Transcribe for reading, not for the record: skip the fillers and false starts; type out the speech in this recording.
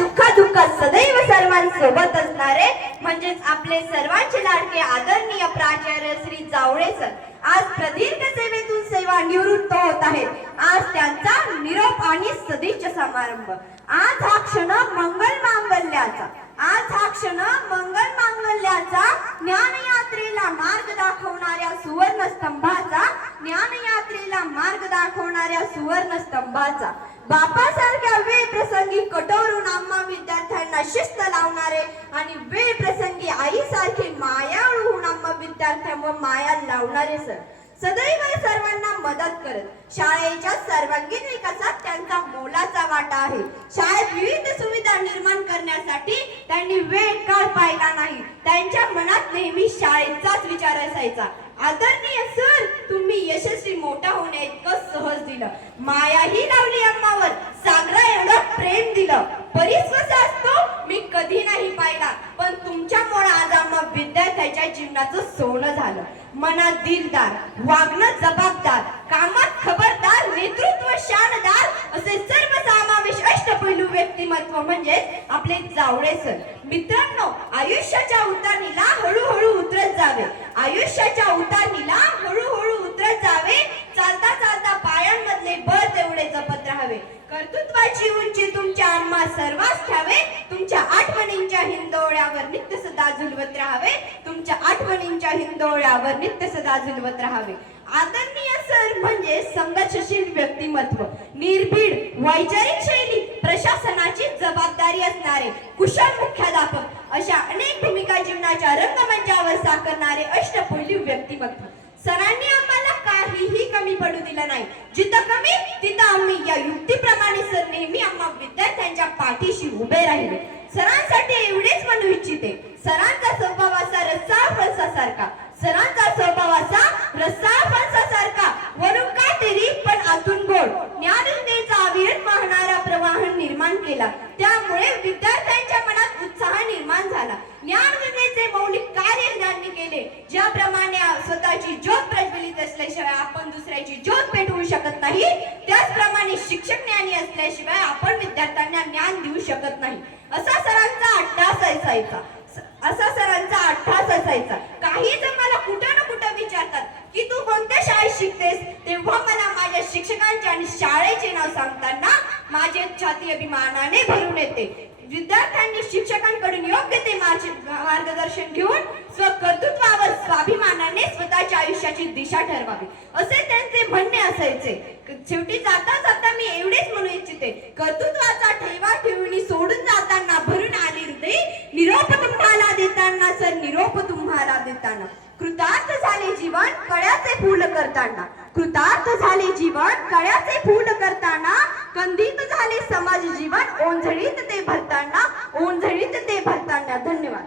सुखदुःखात सदैव सर्वांसोबत असणारे म्हणजेच आपले सर्वांचे लाडके आदरणीय प्राचार्य श्री जावळे सर आज प्रदीर्घ सेवेतून सेवा निवृत्त होत आहेत. आज त्यांचा निरोप आणि सदिच्छा समारंभ. आज हा क्षण मंगल मांगल्याचा ज्ञानयात्रेला मार्ग दाखवणाऱ्या सुवर्ण स्तंभाचा बापासारख्या वेळ प्रसंगी कठोरून आम्हा विद्यार्थ्यांना शिस्त लावणारे आणि वेळ प्रसंगी आईसारखे मायाळू होऊन आम्हा विद्यार्थ्यांवर माया लावणारे सर सदैव सर्वांना मदत करत शाळेच्या सर्वांगीण विकासात त्यांचा मोलाचा वाटा आहे. शाळेत विविध सुविधा निर्माण करण्यासाठी त्यांनी वेळ काळ पाहिला नाही. त्यांच्या मनात नेहमी शाळेचाच विचार असायचा. आदरणीय सर, तुम्ही यशस्वी मोठा होण्या इतकं सहज दिलं, मायाही लावली अम्मावर, सागरा एवढं प्रेम दिलं. परिस्वस असतो मी कधी नाही पाहिला, पण तुमच्यामुळे आज आम्हा विद्यार्थ्याच्या जीवनाचं सोनं झालं. मनात दिलदार, वागणं जबाबदार, कामात खबरदार, नेतृत्व शानदार असे सर्वसमावेश अष्टपैलू व्यक्तिमत्व म्हणजे आपले जावळे सर. मित्रांनो, आयुष्याच्या उतानीला हळूहळू उतरत जावे. चालता चालता पायांमधले बळ तेवढे जपत राहावे. कर्तृत्वाची उंची तुमच्या आम्हा सर्वांस ठावे. तुमच्या आठवणींच्या हिंदोळ्यावर नित्य सदा झुलवत राहावे. आदरणीय सर म्हणजे संघर्षशील व्यक्तिमत्व, निर्भीड वैचारिक शैली, प्रशासनाची जबाबदारी असणारे कुशल मुख्याध्यापक अशा अनेक भूमिका जीवनाच्या रंगमंचावर साकारणारे अष्टपैलू व्यक्तिमत्व. सरांनी आम्हाला काहीही कमी पडू दिलं नाही. जिथं कमी तिथं आम्ही या युक्तीप्रमाणे सर नेहमी आम्हा विद्यार्थ्यांच्या पाठीशी उभे राहिले. सरांसाठी एवढेच म्हणू इच्छिते, सरांचा स्वभाव असा रसाळ फणसासारखा वरून काटेरी पण आतून गोड. ज्ञानविद्येचा अविरत वाहणारा प्रवाह निर्माण केला. त्यामुळे विद्यार्थ्यांच्या मनात उत्साह निर्माण झाला. ज्ञानविद्येचे मौलिक कार्य ज्ञानी केले. ज्याप्रमाणे स्वतःची ज्योत प्रज्वलित असल्याशिवाय आपण दुसऱ्याची ज्योत पेटवू शकत नाही, त्याचप्रमाणे शिक्षक ज्ञानी असल्याशिवाय आपण विद्यार्थ्यांना ज्ञान देऊ शकत नाही. असा सरांचा अट्टास असायचा. काही जण मला कुठं ना कुठं विचारतात की तू कोणत्या शाळेत शिकतेस, तेव्हा मला माझ्या शिक्षकांचे आणि शाळेचे नाव सांगताना माझे छाती अभिमानाने भरून येते. विद्यार्थ्यांनी शिक्षकांकडून योग्य ते मार्गदर्शन घेऊन स्वकर्तृत्वावर स्वाभिमानाने स्वतःच्या आयुष्याची दिशा ठरवावी असे त्यांचे म्हणणे असायचे. शेवटी जाता जाता मी एवढेच म्हणू इच्छिते, कर्तृत्वाचा ठेवा ठेवून सोडून जाताना भरून आले हृदय, निरोप तुम्हाला देताना कृतार्थ झाले जीवन कळ्याचे फूल करताना कंदित झाले समाज जीवन ओंजळीत ते भरताना. धन्यवाद.